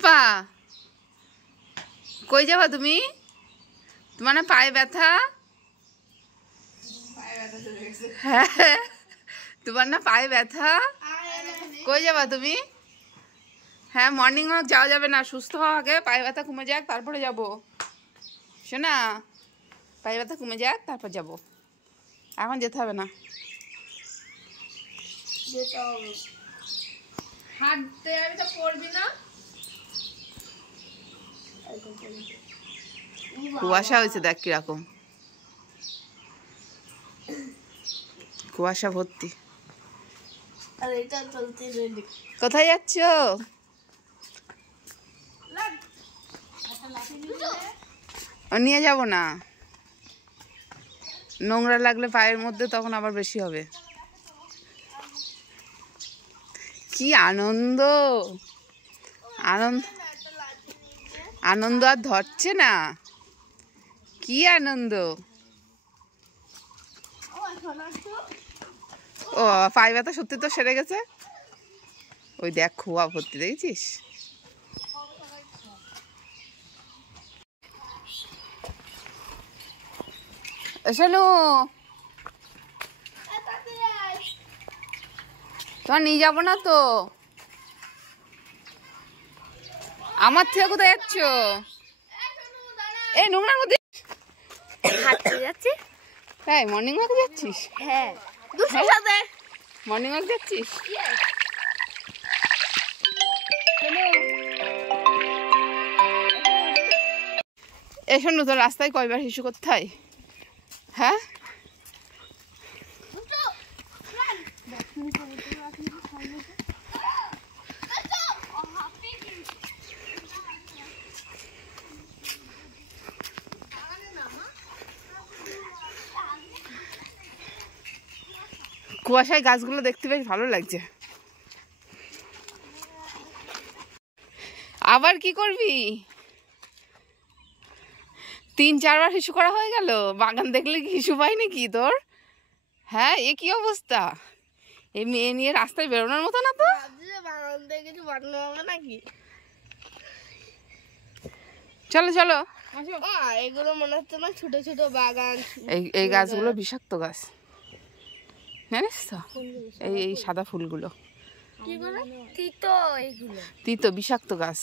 রূপা কই যাবা তুমি? তোমার না পায়ে ব্যথা? হ্যাঁ, তোমার না পায়ে ব্যথা? কই যাবা তুমি? হ্যাঁ, মর্নিং ওয়াক যাওয়া যাবে না, সুস্থ হওয়া আগে, পায়ে ব্যথা কমে যাক তারপরে যাবো। শোনা, পায়ে ব্যথা কমে যাক তারপর যাবো, এখন যেতে হবে না। হাঁটতে আমি তো পড়বি না। কুয়াশা হয়েছে, দেখ কিরকম কুয়াশা ভর্তি। কোথায় যাচ্ছ? নিয়ে যাব না, নোংরা লাগলে পায়ের মধ্যে তখন আবার বেশি হবে। কি আনন্দ, আনন্দ আনন্দ আর ধরছে না, কি আনন্দ। ও পায়ে ব্যথা সত্যি তো সেরে গেছে। ওই দেখ খোয়া ভর্তি, দেখেছিস? শোনো, তোমার নিয়ে যাবো না তো। আমার থেকে কোথায় যাচ্ছ? এই নোংরার মধ্যে হাঁটতে যাচ্ছি। তাই মর্নিং ওয়াক যাচ্ছিস? হ্যাঁ, দুশোর সাথে মর্নিং ওয়াক যাচ্ছিস? এ শোনো, তো রাস্তায় কয়বার হিসু করতে হয়? হ্যাঁ, কুয়াশায় গাছগুলো দেখতে বেশ ভালো লাগছে। আবার কি করবি? 3-4 বার হিসু করা হয়ে গেল। বাগান দেখলে কি হিসু পাই নাকি তোর? হ্যাঁ, এ কি অবস্থা? এই মেয়ে নিয়ে রাস্তায় বেরোনোর মতো না তো। চলো চলো, এগুলো মনে হচ্ছে না ছোট ছোট বাগান। এই গাছগুলো বিষাক্ত গাছ, জানিস তো? এই সাদা ফুলগুলো তিতো বিষাক্ত গাছ।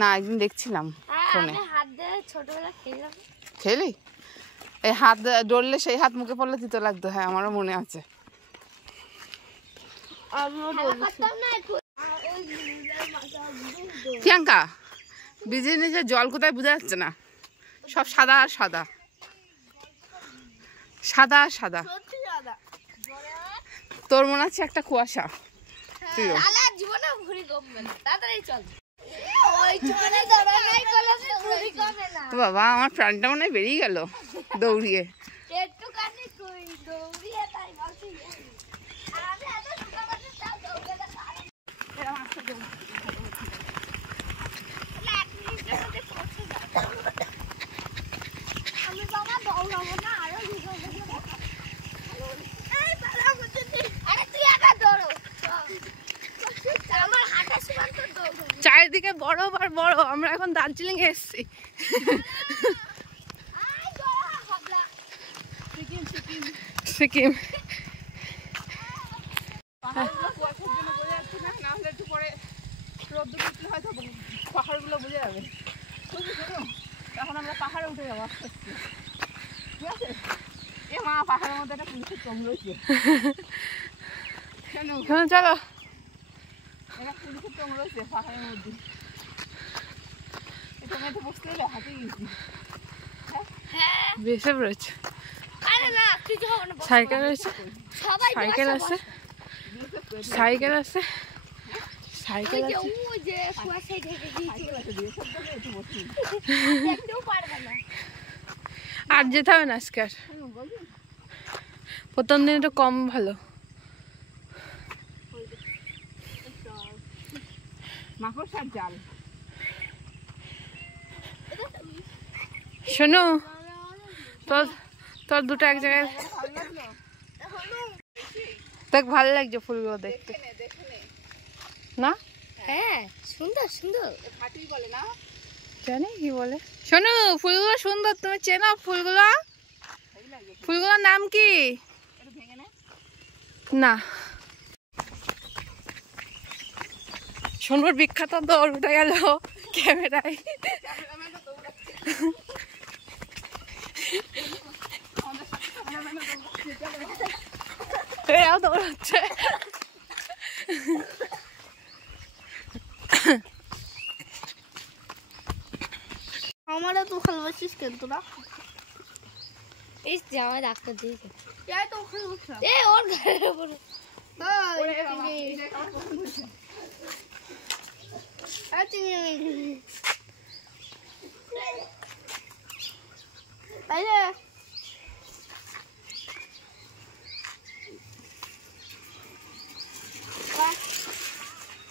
না, একদিন দেখছিলাম ফোনে। খেলি? এই হাত ডললে, সেই হাত মুখে পড়লে তিতো লাগতো। হ্যাঁ, আমারও মনে আছে। প্রিয়াঙ্কা, বীজের নিচে জল কোথায় বোঝা যাচ্ছে না, সব সাদা আর সাদা, সাদা আর সাদা। তোর মনে হচ্ছে একটা কুয়াশা। তো বাবা, আমার প্রাণটা মনে হয় বেরিয়ে গেল দৌড়িয়ে। চারিদিকে বরফ আর বড়। আমরা এখন দার্জিলিং এ এসেছি। সিকিম। পাহাড়গুলো বোঝা যাবে। এখন আমরা পাহাড়ে উঠে যাবো আস্তে আস্তে, ঠিক আছে? এ মা, পাহাড়ের মধ্যে একটা পুলিশের চোখ রয়েছে। চলো, এটা পুলিশের চোখ রয়েছে পাহাড়ের মধ্যে। এটা মেয়েতে বসতে গেলে হাতে গেছি। বেশে রয়েছে, সাইকেল রয়েছে, সাইকেল আছে, সাইকেল আছে, সাইকেল আছে। আর যেতে হবে না আজকে। আর প্রথম দিন একটু কম ভালো। মাকড়সার জাল। শোনো, তোর দুটো এক জায়গায় দেখ, ভালো লাগছে ফুলগুলো দেখতে না? হ্যাঁ সুন্দর সুন্দর ফাটুই বলে না, জানি কি বলে। শোনো, ফুলগুলো সুন্দর, তুমি চেনো ফুলগুলো? ফুলগুলোর নাম কি? না, সোনুর বিখ্যাত দৌড় উঠে গেল ক্যামেরায়। এরাও দৌড়াচ্ছে। আমারও তো ভালোবাসিস কেন তোরা? এই যে আমার ডাক্তার দিয়েছে, এই তো ওখানে উঠলাম, এই ওর ঘরের উপরে। ওরে বাবা, এটা আমার পছন্দ হচ্ছে। আচ্ছা আরে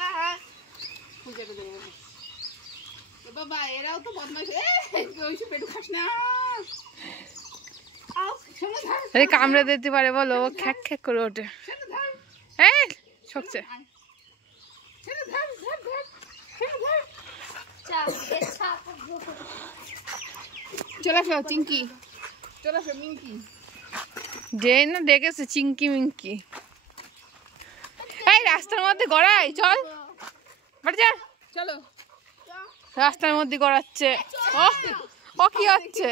না হ্যাঁ পূজাটা দেবো বাবা। এরাও তো বদমাইশ, ওইসব পেটু খাস না। কামড়ে দিতে পারে বলো, খ্যাক খ্যাক করে ওঠে। এই ছকছে, চলে আসো চিঙ্কি, চলে আসো মিঙ্কি। যে না ডেকেছে চিঙ্কি মিঙ্কি। এই রাস্তার মধ্যে গড়াই, চল বাড়ি যা, চলো। রাস্তার মধ্যে গড়াচ্ছে। ও কি হচ্ছে?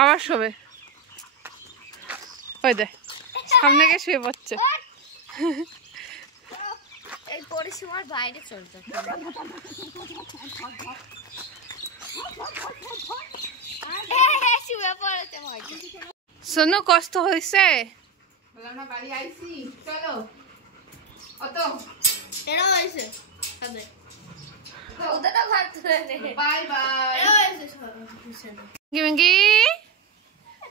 আবার শোবে, ওই দে সামনে গিয়ে শুয়ে পড়ছে। এই পরিসীমার বাইরে চলছে। শোনো, কষ্ট হয়েছে? বাড়ি আইছি, চলো। অত এরা হয়েছে ওদেরটা ঘর তুলে নে, বাই বাই। এরা হয়েছে মিঙ্কি,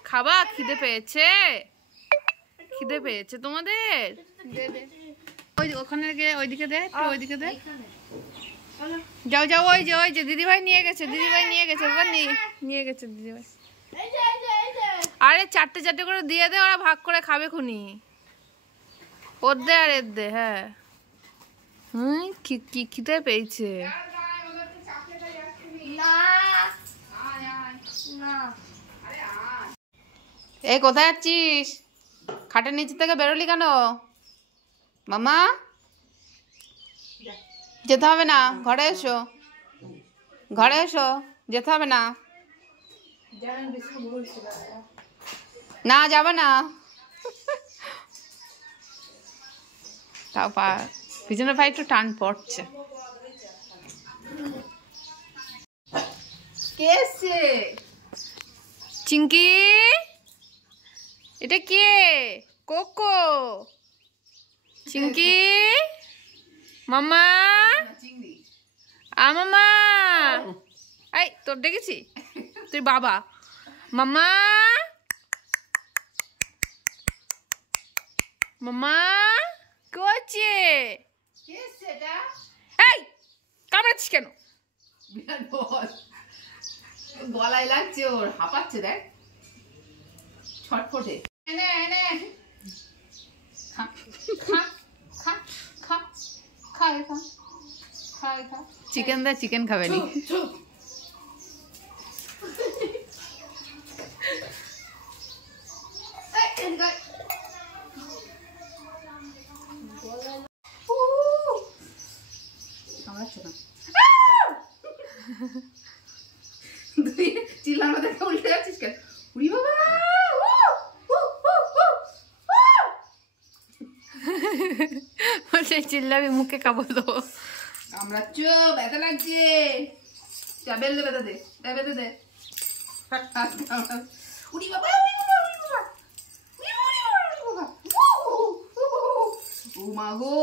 খাবা? খিদে পেয়েছে? খিদে পেয়েছে তোমাদের? ওই ওখানে গিয়ে ওইদিকে দে, একটু ওইদিকে দে। যাও যাও, ওই যে ওই যে দিদিভাই নিয়ে গেছে, দিদিভাই নিয়ে গেছে, এবার নিয়ে গেছে দিদিভাই। আরে চারটে চারটে করে দিয়ে দে, ওরা ভাগ করে খাবে খুনি। ওর দে আর এর দে। হ্যাঁ কি খিদে পেয়েছে। এই কোথায় যাচ্ছিস? খাটের নিচে থেকে বেরোলি কেন মামা? যেতে হবে না, ঘরে এসো, ঘরে এসো, যেতে হবে না। না যাবে না, তাও পিছনে ভাই একটু টান পড়ছে। কে এসছে? চিঙ্কি, এটা কে? কোকো, চিঙ্কি, মামা, মামা। এই তোর দেখেছি, তুই বাবা। মামা, মামা করছে। এই কামড়াচ্ছিস কেন? গলায় লাগছে ওর, হাঁপাচ্ছে, দেখ ছটফটে। এনে এনে খা খা খা খা খা খা খা খা। চিকেন দে, চিকেন খাবে নি। চিল্লানো দেখে উল্টে যাচ্ছিস কেন? উড়ি বাবা, চিল্লাবি, মুখে কাপড় দেবো। আমরা ব্যথা লাগছে, বেল দে, ব্যথা দে, বেঁধে দে। উড়ি বাবা, ও মা গো,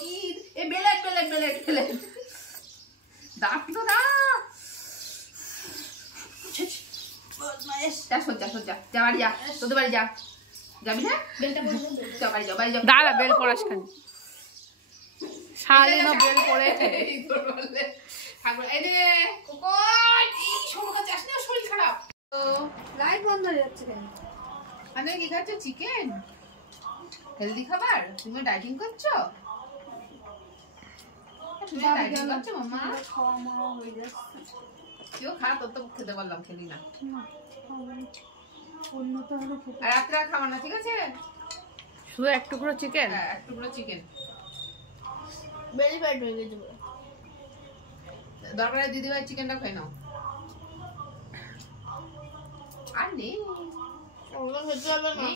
কি বেলেট বেলেট বেলেট বেলেট, দাঁত তো না। যা বাড়ি যা, তোদের বাড়ি যা, যাবি না? দাঁড়া, বেল পড়াস খান, সারাদিনও বেল পড়ে। শরীর খারাপ, লাইট বন্ধ হয়ে যাচ্ছে কেন? কি খাচ্ছে? চিকেন। হেলদি খাবার? তুমি ডায়েটিং করছো? তুমি ডায়েটিং করছো মাম্মা? কেউ খা, তোর তো খেতে বললাম, খেলি না। আর রাত্রে আর খাবার না, ঠিক আছে? শুধু এক টুকরো চিকেন। হ্যাঁ, এক টুকরো চিকেন। বেলি ফ্যাট হয়ে গেছে। দরকারে দিদিভাই চিকেনটা খাই নাও। আর নেই, ওগুলো খেতে হবে না।